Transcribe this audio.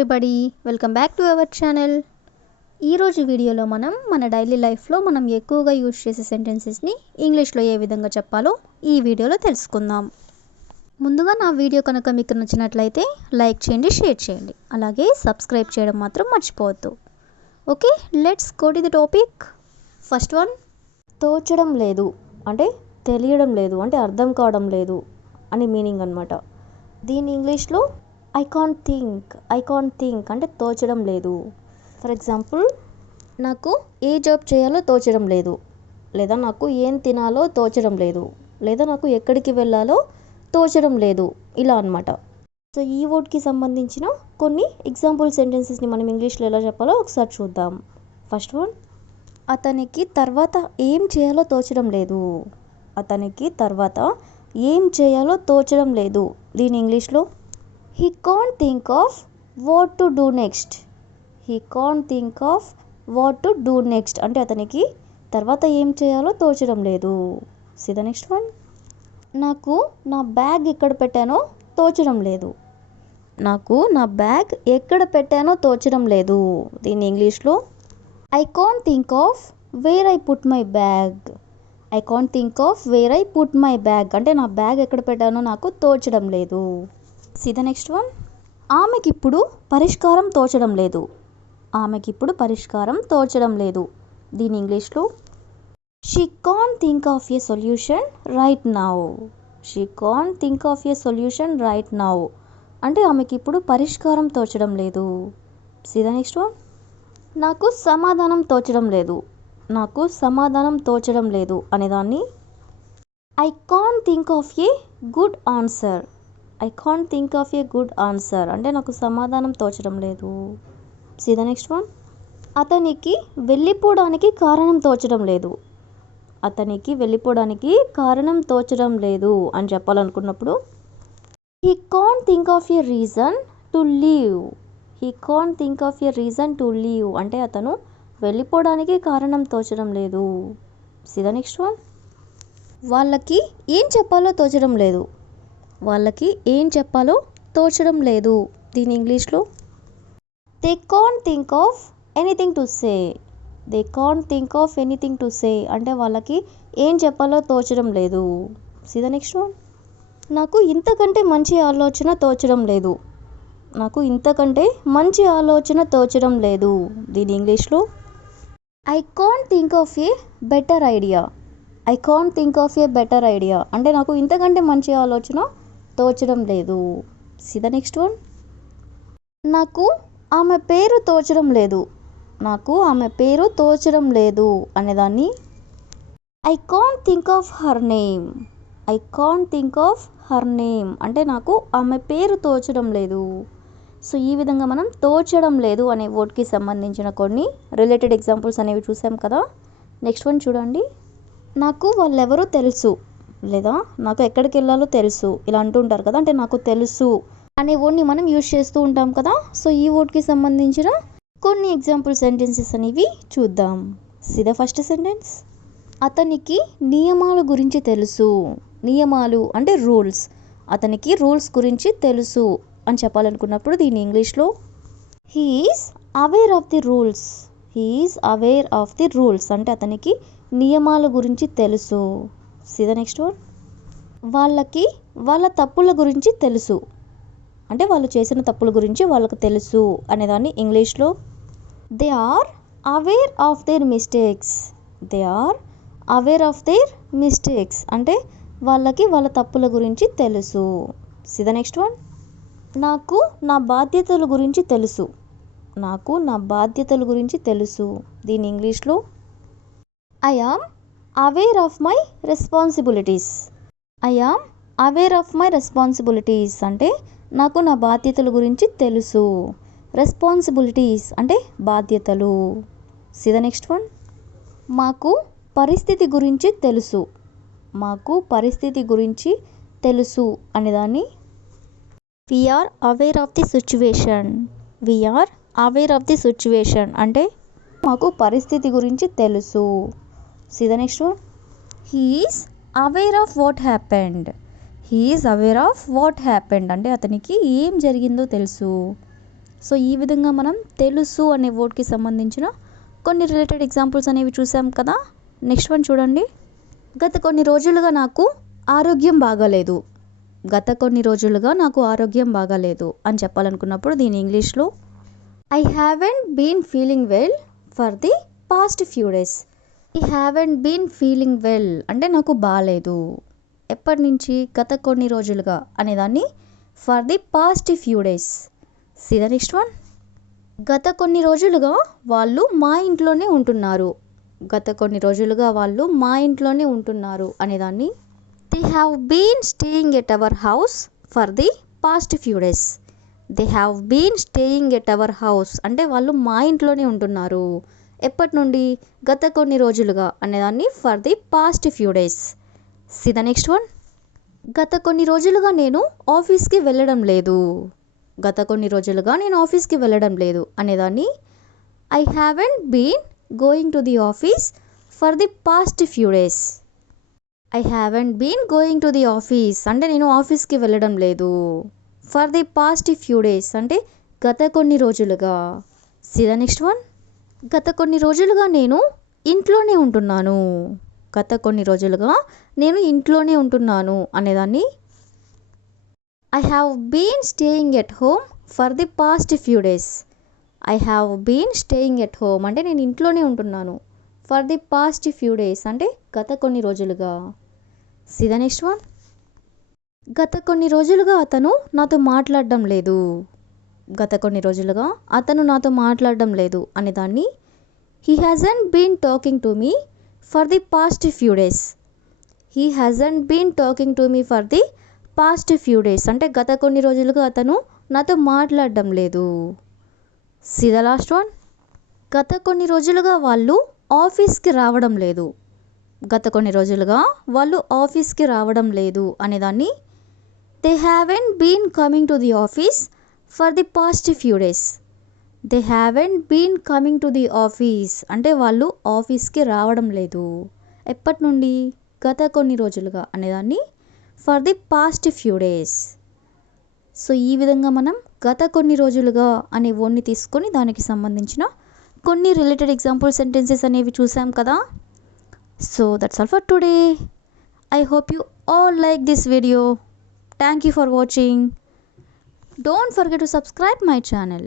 Everybody, welcome back to our channel. ఈరోజు వీడియోలో మన డైలీ లైఫ్లో మనం ఎక్కువగా యూజ్ చేసే సెంటెన్సెస్ని ఇంగ్లీష్లో ఏ విధంగా చెప్పాలో ఈ వీడియోలో తెలుసుకుందాం. ముందుగా నా వీడియో కనుక మీకు నచ్చినట్లయితే లైక్ చేయండి, షేర్ చేయండి, అలాగే సబ్స్క్రైబ్ చేయడం మాత్రం మర్చిపోవద్దు. Okay, let's go to the topic. First one, తోచడం లేదు అంటే తెలియడం లేదు అంటే అర్థం కావడం లేదు అని మీనింగ్ అనమాట. దీని ఇంగ్లీష్లో ఐ కాంట్ థింక్ అంటే తోచడం లేదు. ఫర్ ఎగ్జాంపుల్, నాకు ఏ జాబ్ చేయాలో తోచడం లేదు, లేదా నాకు ఏం తినాలో తోచడం లేదు, లేదా నాకు ఎక్కడికి వెళ్ళాలో తోచడం లేదు, ఇలా అనమాట. సో ఈ వర్డ్కి సంబంధించిన కొన్ని ఎగ్జాంపుల్ సెంటెన్సెస్ని మనం ఇంగ్లీష్లో ఎలా చెప్పాలో ఒకసారి చూద్దాం. ఫస్ట్ వన్, అతనికి తర్వాత ఏం చేయాలో తోచడం లేదు. అతనికి తర్వాత ఏం చేయాలో తోచడం లేదు. దీని ఇంగ్లీష్లో he can't think of what to do next. అంటే అతనికి తర్వాత ఏం చేయాలో తోచడం లేదు. See the next one. నాకు నా బ్యాగ్ ఎక్కడ పెట్టానో తోచడం లేదు. దీని ఇంగ్లీష్లో I can't think of where I put my bag. అంటే నా బ్యాగ్ ఎక్కడ పెట్టానో నాకు తోచడం లేదు. See the next one. ఆమెకిప్పుడు పరిష్కారం తోచడం లేదు. దీని ఇంగ్లీష్లో she can't think of a solution right now. అంటే ఆమెకిప్పుడు పరిష్కారం తోచడం లేదు. See the next one. నాకు సమాధానం తోచడం లేదు అనేదాన్ని I can't think of a good answer. అంటే నాకు సమాధానం తోచడం లేదు. See the next one. అతనికి వెళ్ళిపోవడానికి కారణం తోచడం లేదు అని చెప్పాలనుకున్నప్పుడు he can't think of a reason to leave. అంటే అతను వెళ్ళిపోవడానికి కారణం తోచడం లేదు. See the next one. వాళ్ళకి ఏం చెప్పాలో తోచడం లేదు. దీని ఇంగ్లీష్లో they can't think of anything to say. అంటే వాళ్ళకి ఏం చెప్పాలో తోచడం లేదు. See the next one. నాకు ఇంతకంటే మంచి ఆలోచన తోచడం లేదు. దీని ఇంగ్లీష్లో I can't think of a better idea. అంటే నాకు ఇంతకంటే మంచి ఆలోచన తోచడం లేదు. See the next one. నాకు ఆమె పేరు తోచడం లేదు అనేదాన్ని I can't think of her name. అంటే నాకు ఆమె పేరు తోచడం లేదు. సో ఈ విధంగా మనం తోచడం లేదు అనే వర్డ్కి సంబంధించిన కొన్ని రిలేటెడ్ ఎగ్జాంపుల్స్ అనేవి చూసాం కదా. నెక్స్ట్ వన్ చూడండి. నాకు వాళ్ళెవరో తెలుసు, లేదా నాకు ఎక్కడికి వెళ్ళాలో తెలుసు, ఇలా అంటుంటారు కదా. అంటే నాకు తెలుసు అనే వర్డ్ని మనం యూజ్ చేస్తూ ఉంటాం కదా. సో ఈ వర్డ్కి సంబంధించిన కొన్ని ఎగ్జాంపుల్ సెంటెన్సెస్ అనేవి చూద్దాం. See the first sentence. అతనికి నియమాల గురించి తెలుసు. నియమాలు అంటే రూల్స్. అతనికి రూల్స్ గురించి తెలుసు అని చెప్పాలనుకున్నప్పుడు దీని ఇంగ్లీష్లో he is aware of the rules. అంటే అతనికి నియమాల గురించి తెలుసు. See the next one. వాళ్ళకి వాళ్ళ తప్పుల గురించి తెలుసు. అంటే వాళ్ళు చేసిన తప్పుల గురించి వాళ్ళకు తెలుసు అనేదాన్ని ఇంగ్లీష్లో they are aware of their mistakes. అంటే వాళ్ళకి వాళ్ళ తప్పుల గురించి తెలుసు. See the next one. నాకు నా బాధ్యతల గురించి తెలుసు. దీని ఇంగ్లీష్లో I am aware of my responsibilities. అంటే నాకు నా బాధ్యతల గురించి తెలుసు. రెస్పాన్సిబిలిటీస్ అంటే బాధ్యతలు. See the next one. మాకు పరిస్థితి గురించి తెలుసు అనేదాన్ని we are aware of the situation. అంటే మాకు పరిస్థితి గురించి తెలుసు. See the next one. He is aware of what happened. అంటే అతనికి ఏం జరిగిందో తెలుసు. సో ఈ విధంగా మనం తెలుసు అనే వర్డ్కి సంబంధించిన కొన్ని రిలేటెడ్ ఎగ్జాంపుల్స్ అనేవి చూసాం కదా. నెక్స్ట్ వన్ చూడండి. గత కొన్ని రోజులుగా నాకు ఆరోగ్యం బాగాలేదు. గత కొన్ని రోజులుగా నాకు ఆరోగ్యం బాగాలేదు అని చెప్పాలనుకున్నప్పుడు దీని ఇంగ్లీష్లో I haven't been feeling well for the past few days. I haven't been feeling well అంటే నాకు బాగాలేదు. ఎప్పటి నుంచి? గత కొన్ని రోజులుగా అనేదాన్ని for the past few days. See the next one. గత కొన్ని రోజులుగా వాళ్ళు మా ఇంట్లోనే ఉంటున్నారు. గత కొన్ని రోజులుగా వాళ్ళు మా ఇంట్లోనే ఉంటున్నారు అనేదాన్ని they have been staying at our house for the past few days. They have been staying at our house అంటే వాళ్ళు మా ఇంట్లోనే ఉంటున్నారు. ఎప్పటి నుండి? గత కొన్ని రోజులుగా అనేదాన్ని for the past few days. See the next one. గత కొన్ని రోజులుగా నేను ఆఫీస్కి వెళ్ళడం లేదు. గత కొన్ని రోజులుగా నేను ఆఫీస్కి వెళ్ళడం లేదు అనేదాన్ని I haven't been going to the office for the past few days. I haven't been going to the office అంటే నేను ఆఫీస్కి వెళ్ళడం లేదు. For the past few days అంటే గత కొన్ని రోజులుగా. See the next one. గత కొన్ని రోజులుగా నేను ఇంట్లోనే ఉంటున్నాను. గత కొన్ని రోజులుగా నేను ఇంట్లోనే ఉంటున్నాను అనేదాన్ని I have been staying at home for the past few days. I have been staying at home అంటే నేను ఇంట్లోనే ఉంటున్నాను. For the past few days అంటే గత కొన్ని రోజులుగా. See the next one. గత కొన్ని రోజులుగా అతను నాతో మాట్లాడడం లేదు. గత కొన్ని రోజులుగా అతను నాతో మాట్లాడడం లేదు అనేదాన్ని he hasn't been talking to me for the past few days. He hasn't been talking to me for the past few days అంటే గత కొన్ని రోజులుగా అతను నాతో మాట్లాడడం లేదు. See the last one. గత కొన్ని రోజులుగా వాళ్ళు ఆఫీస్కి రావడం లేదు. గత కొన్ని రోజులుగా వాళ్ళు ఆఫీస్కి రావడం లేదు అనేదాన్ని they haven't been coming to the office for the past few days. They haven't been coming to the office అంటే వాళ్ళు ఆఫీస్కి రావడం లేదు. ఎప్పటి నుండి? గత కొన్ని రోజులుగా అనేదాన్ని for the past few days. So ఈ విధంగా మనం గత కొన్ని రోజులుగా అనే వర్డ్ని తీసుకొని దానికి సంబంధించిన కొన్ని రిలేటెడ్ ఎగ్జాంపుల్ సెంటెన్సెస్ అనేవి చూసాం కదా. So that's all for today. I hope you all like this video. Thank you for watching. Don't forget to subscribe my channel.